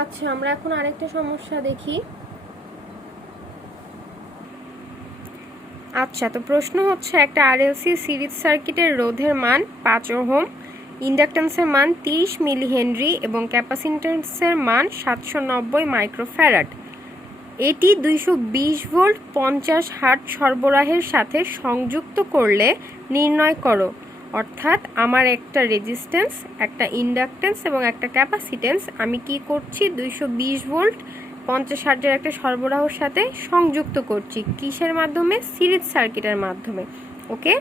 আচ্ছা, আমরা এখন আরেকটা সমস্যা দেখি। আচ্ছা, তো প্রশ্ন হচ্ছে একটা আরএলসি সিরিজ সার্কিটের রোধের মান 5 ওহম, ইন্ডাকট্যান্সের মান 30 মিলি হেনরি এবং ক্যাপাসিট্যান্সের মান 790 মাইক্রোফ্যারাড। এটি 220 ভোল্ট 50 হার্টজ সরবরাহের সাথে সংযুক্ত করলে নির্ণয় করো। অর্থাৎ আমার একটা রেজিস্ট্যান্স, একটা ইন্ডাকট্যান্স এবং একটা ক্যাপাসিট্যান্স আমি কি করছি 220 ভোল্ট 50 হার্টজের একটা সরবরাহের সাথে সংযুক্ত করছি। কিসের মাধ্যমে? সিরিজ সার্কিটের মাধ্যমে। ওকে,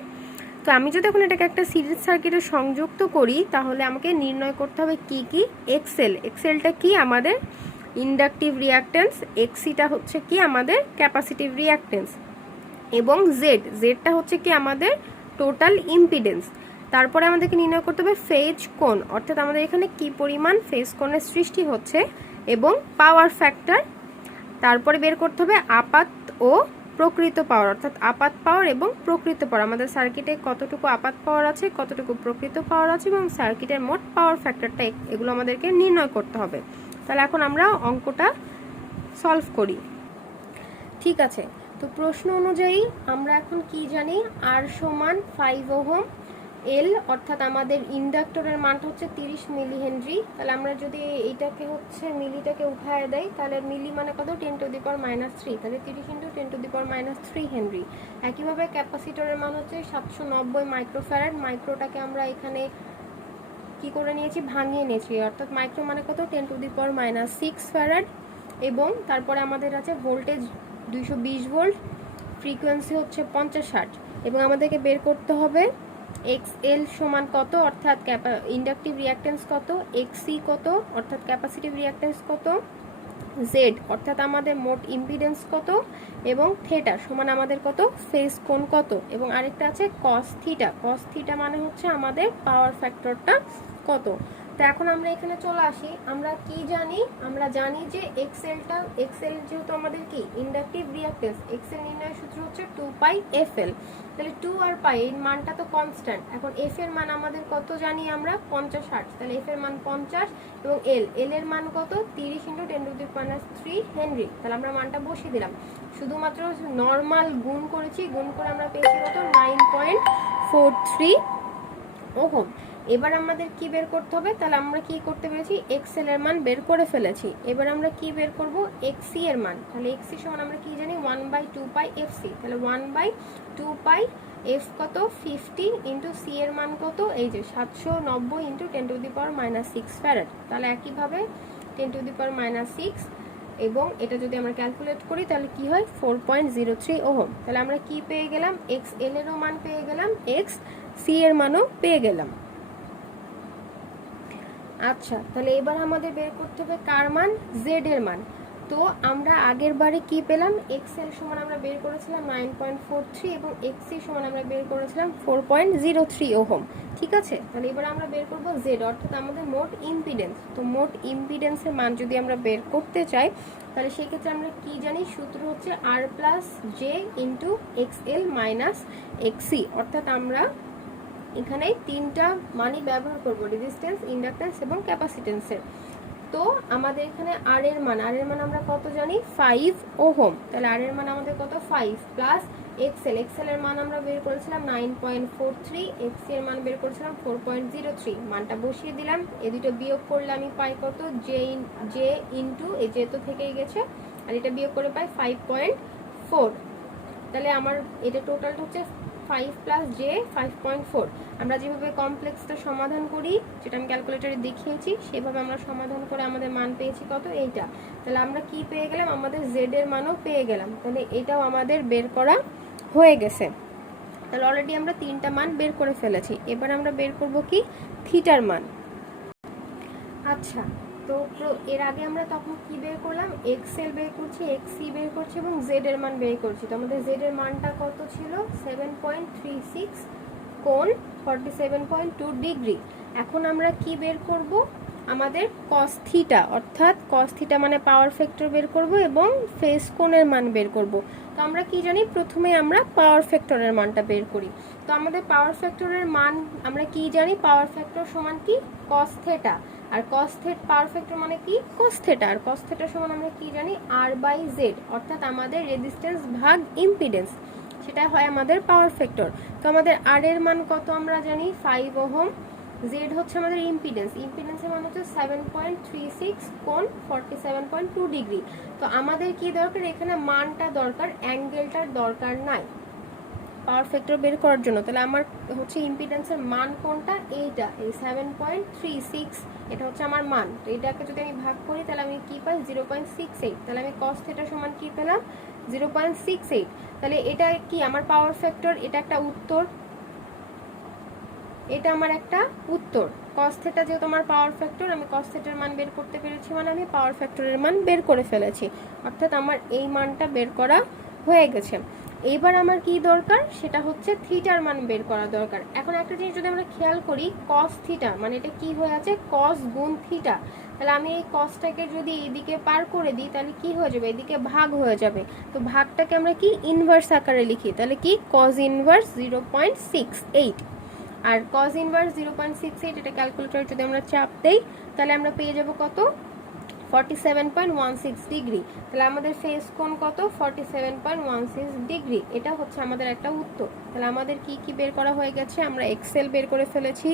তো আমি যদি এখন এটাকে একটা সিরিজ সার্কিটে সংযুক্ত করি তাহলে আমাকে নির্ণয় করতে হবে কি কি। এক্সেলটা কি? আমাদের ইন্ডাকটিভ রিঅ্যাকট্যান্স, এক্সিটা হচ্ছে কি আমাদের ক্যাপাসিটিভ রিঅ্যাকট্যান্স, এবং জেডটা হচ্ছে কি আমাদের টোটাল ইম্পিডেন্স। তারপরে আমাদেরকে নির্ণয় করতে হবে ফেজ কোণ, অর্থাৎ আমাদের এখানে কি পরিমাণ ফেজ কোণের সৃষ্টি হচ্ছে, এবং পাওয়ার ফ্যাক্টর। তারপরে বের করতে হবে আপাত ও প্রকৃত পাওয়ার, অর্থাৎ আপাত পাওয়ার এবং প্রকৃত পাওয়ার। আমাদের সার্কিটে কতটুকু আপাত পাওয়ার আছে, কতটুকু প্রকৃত পাওয়ার আছে, এবং সার্কিটের মোট পাওয়ার ফ্যাক্টরটা, এগুলো আমাদেরকে নির্ণয় করতে হবে। তাহলে এখন আমরা অঙ্কটা সলভ করি। ঠিক আছে, তো প্রশ্ন অনুযায়ী আমরা এখন কি জানি? আর সমান 5 ওহম, এল অর্থাৎ আমাদের ইন্ডাক্টরের মানটা হচ্ছে 30 মিলি হেনরি। তাহলে আমরা যদি এইটাকে হচ্ছে মিলিটাকে উঠায় দেই তাহলে মিলি মানে কত? 10 টু দি পাওয়ার -3, তাহলে 30 into 10 to the power -3 Henry. একইভাবে ক্যাপাসিটরের মান হচ্ছে 790 মাইক্রোফ্যারাড। মাইক্রোটাকে আমরা এখানে কি করে নিয়েছি? ভাঙিয়ে নিয়েছি, অর্থাৎ মাইক্রো মানে কত? 10 টু দি পাওয়ার -6 ফ্যারাড। এবং তারপরে আমাদের আছে ভোল্টেজ 220 ভোল্ট, ফ্রিকোয়েন্সি হচ্ছে 50 হার্টজ, এবং আমাদেরকে বের করতে হবে এক্সএল সমান কত, অর্থাৎ ইন্ডাকটিভ রিঅ্যাকট্যান্স কত, এক্সি কত অর্থাৎ ক্যাপাসিটিভ রিঅ্যাকট্যান্স কত, জেড অর্থাৎ আমাদের মোট ইম্পিডেন্স কত, এবং থেটা সমান আমাদের কত? ফেজ কোণ কত, এবং আরেকটা আছে কস থিটা মানে হচ্ছে আমাদের পাওয়ার ফ্যাক্টরটা কত। তো এখন আমরা এখানে চলে আসি। আমরা কি জানি? আমরা জানি যে এক্সএল যেহেতু আমাদের কি ইন্ডাকটিভ রিঅ্যাকট্যান্স, এক্সএল নির্ণয়ের সূত্র হচ্ছে 2 পাই এফএল। তাহলে 2 আর পাই এর মানটা তো কনস্ট্যান্ট। এখন এফ এর মান আমাদের কত জানি আমরা? 50 হার্টজ। তাহলে এফ এর মান 50, এবং এল এর মান কত? 30 into 10 to the power -3 Henry. তাহলে আমরা মানটা বসিয়ে দিলাম, শুধুমাত্র নর্মাল গুণ করেছি, গুণ করে আমরা পেয়েছি কত? 9.43 ওহম। এবার আমাদের কি বের করতে হবে? তাহলে আমরা কি করতে পেরেছি? এক্সএল এর মান বের করে ফেলেছি। এবার আমরা কি বের করব? এক্সি এর মান। তাহলে এক্সি সমান আমরা কি জানি? 1/2 পাই এফসি। তাহলে 1/2 পাই এফ কত? 50 ইন্টু সি এর মান কত? এই যে 790 into 10 to the power -6 farad. তাহলে একইভাবে 10 টু দি পাওয়ার -6, এবং এটা যদি আমরা ক্যালকুলেট করি তাহলে কি হয়? 4.03 ওহম। তাহলে আমরা কি পেয়ে গেলাম? এক্স এল এরও মান পেয়ে গেলাম, এক্স সি এর মানও পেয়ে গেলাম। আচ্ছা, তাহলে এবার আমাদের বের করতে হবে কার মান? জেড এর মান। তো আমরা আগের বারে কি পেলাম? এক্সএল সমান আমরা বের করেছিলাম 9.43, এবং এক্সি সমান আমরা বের করেছিলাম 4.03 ওহম। ঠিক আছে, তাহলে এবার আমরা বের করব জেড, অর্থাৎ আমাদের মোট ইম্পিডেন্স। তো মোট ইম্পিডেন্সের মান যদি আমরা বের করতে চাই তাহলে সেক্ষেত্রে আমরা কি জানি? সূত্র হচ্ছে R plus J into XL minus XC, অর্থাৎ আমরা এখানে তিনটা মানই ব্যবহার করব, রেজিস্ট্যান্স, ইন্ডাকট্যান্স এবং ক্যাপাসিটেন্সের। তো আমাদের এখানে আর এর মান আমরা কত জানি? 5 ওহম। তাহলে আর এর মান আমাদের কত? 5 প্লাস এক্সএল এর মান আমরা বের করেছিলাম 9.43, এক্সি এর মান বের করেছিলাম 4.03। মানটা বসিয়ে দিলাম, এ দুটো বিয়োগ করলে আমি পাই কত? জে ইন্টু এই যে তো থেকেই গেছে, আর এটা বিয়োগ করে পাই 5.4। তাহলে আমার এটা টোটালটা হচ্ছে 5 প্লাস জে 5.4। আমরা যেভাবে কমপ্লেক্সটা সমাধান করি, যেটা আমি ক্যালকুলেটরে দেখিয়েছি, সেভাবে আমরা সমাধান করে আমাদের মান পেয়েছি কত? এইটা। তাহলে আমরা কি পেয়ে গেলাম? আমাদের জেড এর মানও পেয়ে গেলাম। তাহলে এটাও আমাদের বের করা হয়ে গেছে। তাহলে অলরেডি আমরা তিনটা মান বের করে ফেলেছি। এবার আমরা বের করব কি? থিটার মান। আচ্ছা, তো এর আগে আমরা তখন কি বের করলাম? এক্সএল বের করছি, এক্সি বের করছি, এবং জেড এর মান বের করছি। তো আমাদের জেড এর মানটা কত ছিল? 7.36 কোণ 47.2 ডিগ্রি। এখন আমরা কি বের করব? আমাদের কস থিটা, অর্থাৎ কস থিটা মানে পাওয়ার ফ্যাক্টর বের করব, এবং ফেজ কোণের মান বের করব। তো আমরা কি জানি? প্রথমে আমরা পাওয়ার ফ্যাক্টরের মানটা বের করি। তো আমাদের পাওয়ার ফ্যাক্টরের মান আমরা কি জানি? পাওয়ার ফ্যাক্টর সমান কি? কস থেটা, আর কস থেট পাওয়ার ফ্যাক্টর মানে কি কস থেটা, আর কস থেটা সমান আমরা কি জানি আর বাই জেড, অর্থাৎ আমাদের রেজিস্ট্যান্স ভাগ ইম্পিডেন্স, সেটা হয় আমাদের পাওয়ার ফ্যাক্টর। তো আমাদের আর এর মান কত আমরা জানি 5 ওহম, জেড হচ্ছে আমাদের ইম্পিডেন্স, ইম্পিডেন্সের মান হচ্ছে 7.36 কোণ 47.2 ডিগ্রি। তো আমাদের কি দরকার এখানে মানটা দরকার, অ্যাঙ্গেলটার দরকার নাই পাওয়ার ফ্যাক্টর বের করার জন্য। তাহলে আমার হচ্ছে ইম্পিডেন্সের মান কোনটা, এইটা, এই 7.36, এটা হচ্ছে আমার মান। তো এটাকে যদি আমি ভাগ করি তাহলে আমি কি পাই 0.68, তাহলে আমি কস থিটার সমান কি পেলাম 0.68। তাহলে এটা কি আমার পাওয়ার ফ্যাক্টর, এটা একটা উত্তর, এটা আমার একটা উত্তর। কস থিটা যেহেতু আমার পাওয়ার ফ্যাক্টর, আমি কস থিটার মান বের করতে পেরেছি, মানে আমি পাওয়ার ফ্যাক্টরের মান বের করে ফেলেছি, অর্থাৎ আমার এই মানটা বের করা হয়ে গেছে। এইবার আমার কি দরকার, সেটা হচ্ছে থিটার মান বের করা দরকার। এখন একটা জিনিস যদি আমরা খেয়াল করি, কস থিটা মানে এটা কি হয়ে আছে কস গুণ থিটা, তাহলে আমি এই কসটাকে যদি এইদিকে পার করে দিই তাহলে কি হয়ে যাবে, এদিকে ভাগ হয়ে যাবে। তো ভাগটাকে আমরা কি ইনভার্স আকারে লিখি, তাহলে কি কস ইনভার্স 0.68, আর কস ইনভার্স 0.68 এটা ক্যালকুলেটর যদি আমরা চাপ দেই তাহলে আমরা পেয়ে যাব কত 47.16 ডিগ্রি। তাহলে আমাদের ফেস কোণ কত 47.16 ডিগ্রি, এটা হচ্ছে আমাদের একটা উত্তর। তাহলে আমাদের কি কি বের করা হয়ে গেছে, আমরা এক্সএল বের করে ফেলেছি,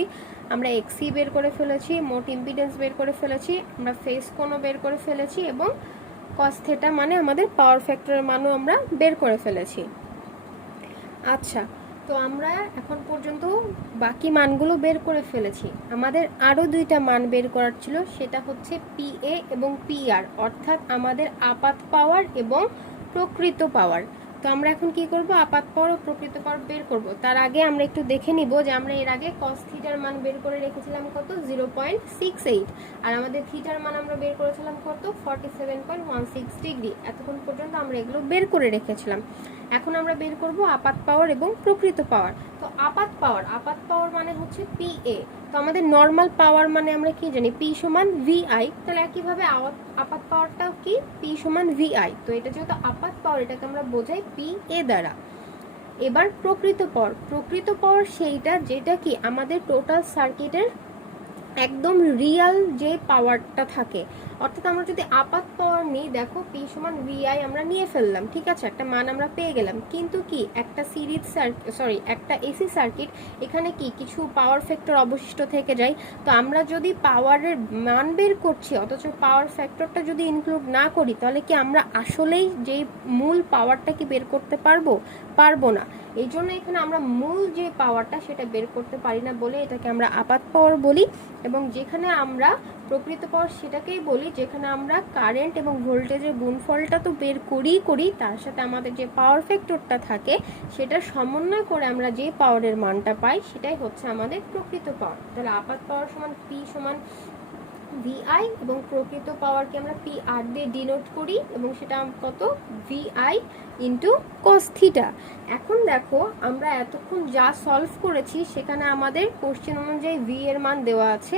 আমরা এক্সি বের করে ফেলেছি, মোট ইম্পিডেন্স বের করে ফেলেছি, আমরা ফেস কোণও বের করে ফেলেছি, এবং কস থিটা মানে আমাদের পাওয়ার ফ্যাক্টরের মানও আমরা বের করে ফেলেছি। আচ্ছা, তো আমরা এখন পর্যন্ত বাকি মানগুলো বের করে ফেলেছি। আমাদের আরও দুইটা মান বের করার ছিল, সেটা হচ্ছে পিএ এবং পিআর, অর্থাৎ আমাদের আপাত পাওয়ার এবং প্রকৃত পাওয়ার। তো আমরা এখন কি করব, আপাত পাওয়ার ও প্রকৃত পাওয়ার বের করব। তার আগে আমরা একটু দেখে নিব যে আমরা এর আগে কস থিটার মান বের করে রেখেছিলাম কত 0.68, আর আমাদের থিটার মান আমরা বের করেছিলাম কত 47.16 ডিগ্রি। এতক্ষণ পর্যন্ত আমরা এগুলো বের করে রেখেছিলাম। এখন আমরা বের করব আপাত পাওয়ার এবং প্রকৃত পাওয়ার। তো আপাত পাওয়ার মানে হচ্ছে পিএ। তো আমাদের নর্মাল পাওয়ার মানে আমরা কি জানি পি সমান ভিআই, তাহলে একইভাবে আপাত পাওয়ারটাও কি পি সমান ভিআই। তো এটা যেহেতু আপাত পাওয়ার, এটাকে আমরা বোঝাই পি এ দ্বারা। এবার প্রকৃত পাওয়ার সেইটা যেটা কি আমাদের টোটাল সার্কিটের একদম রিয়াল যে পাওয়ারটা থাকে, অর্থাৎ আমরা যদি আপাত পাওয়ার নিই, দেখো পি সমান ভিআই আমরা নিয়ে ফেললাম, ঠিক আছে, একটা মান আমরা পেয়ে গেলাম, কিন্তু কি একটা সিরিজ একটা এসি সার্কিট, এখানে কি কিছু পাওয়ার ফ্যাক্টর অবশিষ্ট থেকে যায়। তো আমরা যদি পাওয়ারের মান বের করছি অথচ পাওয়ার ফ্যাক্টরটা যদি ইনক্লুড না করি, তাহলে কি আমরা আসলেই যে মূল পাওয়ারটা কি বের করতে পারবো না। এই জন্য এখানে আমরা মূল যে পাওয়ারটা সেটা বের করতে পারি না বলে এটাকে আমরা আপাত পাওয়ার বলি, এবং যেখানে আমরা প্রকৃত পাওয়ার সেটাকেই বলি যেখানে আমরা কারেন্ট এবং ভোল্টেজের গুণফলটা তো বের করি, তার সাথে আমাদের যে পাওয়ার ফ্যাক্টরটা থাকে সেটা সমন্বয় করে আমরা যে পাওয়ারের মানটা পাই সেটাই হচ্ছে আমাদের প্রকৃত পাওয়ার। তাহলে আপাত পাওয়ার সমান পি সমান ভিআই, এবং প্রকৃত পাওয়ারকে আমরা পি আর দিয়ে ডিনোট করি, এবং সেটা কত ভিআই ইন্টু কস থিটা। এখন দেখো আমরা এতক্ষণ যা সলভ করেছি সেখানে আমাদের কোশ্চেন অনুযায়ী ভি এর মান দেওয়া আছে,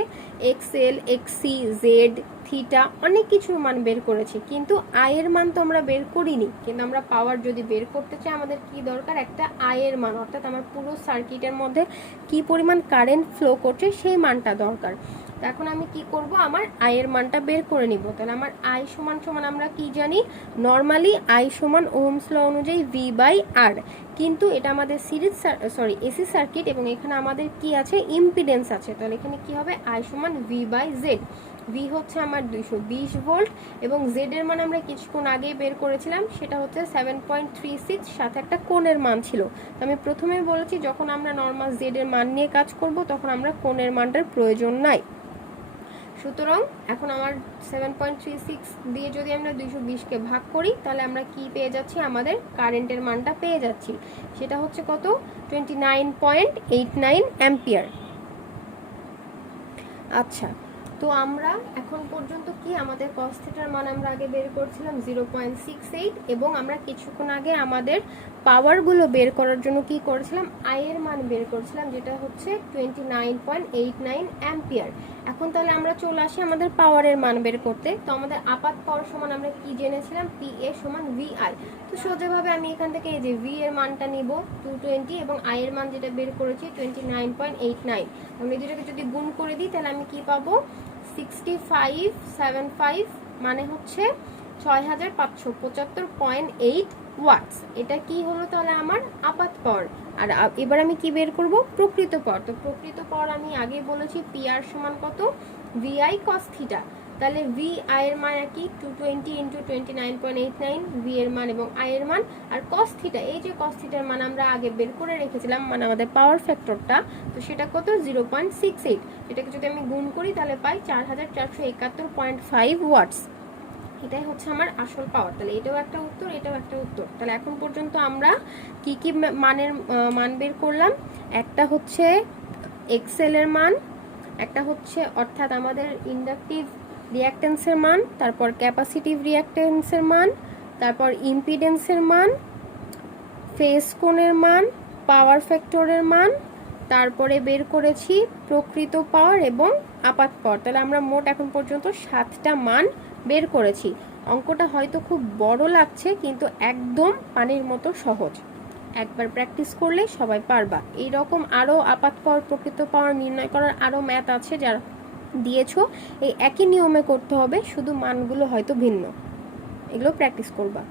এক্সএল, এক্সি, জেড, থিটা, অনেক কিছুর মান বের করেছি, কিন্তু আই এর মান তো আমরা বের করিনি। কিন্তু আমরা পাওয়ার যদি বের করতে চাই আমাদের কি দরকার, একটা আই এর মান, অর্থাৎ আমার পুরো সার্কিটের মধ্যে কি পরিমাণ কারেন্ট ফ্লো করছে সেই মানটা দরকার। তো এখন আমি কি করব, আমার আই এর মানটা বের করে নিব। তাহলে আমার আই সমান আমরা কি জানি, নর্মালি আই সমান ওহমস ল অনুযায়ী ভি বাই আর, কিন্তু এটা আমাদের এসি সার্কিট, এবং এখানে আমাদের কি আছে ইম্পিডেন্স আছে। তাহলে এখানে কি হবে আই সমান ভি বাই জেড। ভি হচ্ছে আমার 220 ভোল্ট, এবং জেড এর মান আমরা কিছুক্ষণ আগেই বের করেছিলাম, সেটা হচ্ছে 7.36, সাথে একটা কোণের মান ছিল। তো আমি প্রথমেই বলেছি যখন আমরা নর্মাল জেড এর মান নিয়ে কাজ করব তখন আমরা কোণের মানটার প্রয়োজন নাই। সুতরাং এখন আমার 7.36 দিয়ে যদি আমরা 220কে ভাগ করি তাহলে আমরা কি পেয়ে যাচ্ছি, আমাদের কারেন্টের মানটা পেয়ে যাচ্ছি, সেটা হচ্ছে কত 29.89 অ্যাম্পিয়ার। আচ্ছা, তো আমরা এখন পর্যন্ত কি আমাদের cos থিটার মান আমরা আগে বের করছিলাম 0.68 এবং আমরা কিছুক্ষণ আগে আমাদের পাওয়ারগুলো বের করার জন্য কি করেছিলাম আই এর মান বের করছিলাম, যেটা হচ্ছে 29.89 অ্যাম্পিয়ার। এখন তাহলে আমরা চলে আসি আমাদের পাওয়ারের মান বের করতে। তো আমাদের আপাত পাওয়ার সমান আমরা কি জেনেছিলাম, পি এ সমান ভিআই। তো সোজাভাবে আমি এখান থেকে এই যে ভি এর মানটা নিব 220 এবং আই এর মান যেটা বের করেছি 29.89। আমি দুটোকে যদি গুণ করে দিই তাহলে আমি কি পাবো 6575, মানে হচ্ছে 6575.8 ওয়াটস। এটা কি হলো তাহলে আমার আপাত পাওয়ার। আর এবার আমি কি বের করব, প্রকৃত পাওয়ার। তো প্রকৃত পাওয়ার আমি আগে বলেছি পি আর সমান কত, ভিআই কস থিটা। তাহলে ভি আই এর মান কি 220 ইন্টু 29.89 ভি এর মান এবং আই এর মান। আর কস থিটা, এই যে কস থিটার মান আমরা আগে বের করে রেখেছিলাম, মানে আমাদের পাওয়ার ফ্যাক্টরটা, তো সেটা কত 0.68। এটাকে যদি আমি গুণ করি তাহলে পাই 4471.5 ওয়াটস। এটাই হচ্ছে আমার আসল পাওয়ার। তাহলে এটাও একটা উত্তর, এটাও একটা উত্তর। তাহলে এখন পর্যন্ত আমরা কি কি মানের মান বের করলাম, একটা হচ্ছে এক্সেল এর মান, একটা হচ্ছে অর্থাৎ আমাদের ইন্ডাকটিভ রিঅ্যাকট্যান্সের মান, তারপর ক্যাপাসিটিভ রিঅ্যাকট্যান্সের মান, তারপর ইম্পিডেন্সের মান, ফেজ কোণের মান, পাওয়ার ফ্যাক্টরের মান, তারপরে বের করেছি প্রকৃত পাওয়ার এবং আপাত পাওয়ার। তাহলে আমরা মোট এখন পর্যন্ত 7টা মান বের করেছি। অঙ্কটা হয়তো খুব বড় লাগছে কিন্তু একদম পানির মতো সহজ। একবার প্র্যাকটিস করলে সবাই পারবা। এই রকম আরও আপাত পাওয়ার প্রকৃত পাওয়ার নির্ণয় করার আরও ম্যাথ আছে যারা দিয়েছো, এই একই নিয়মে করতে হবে, শুধু মানগুলো হয়তো ভিন্ন। এগুলো প্র্যাকটিস করবা।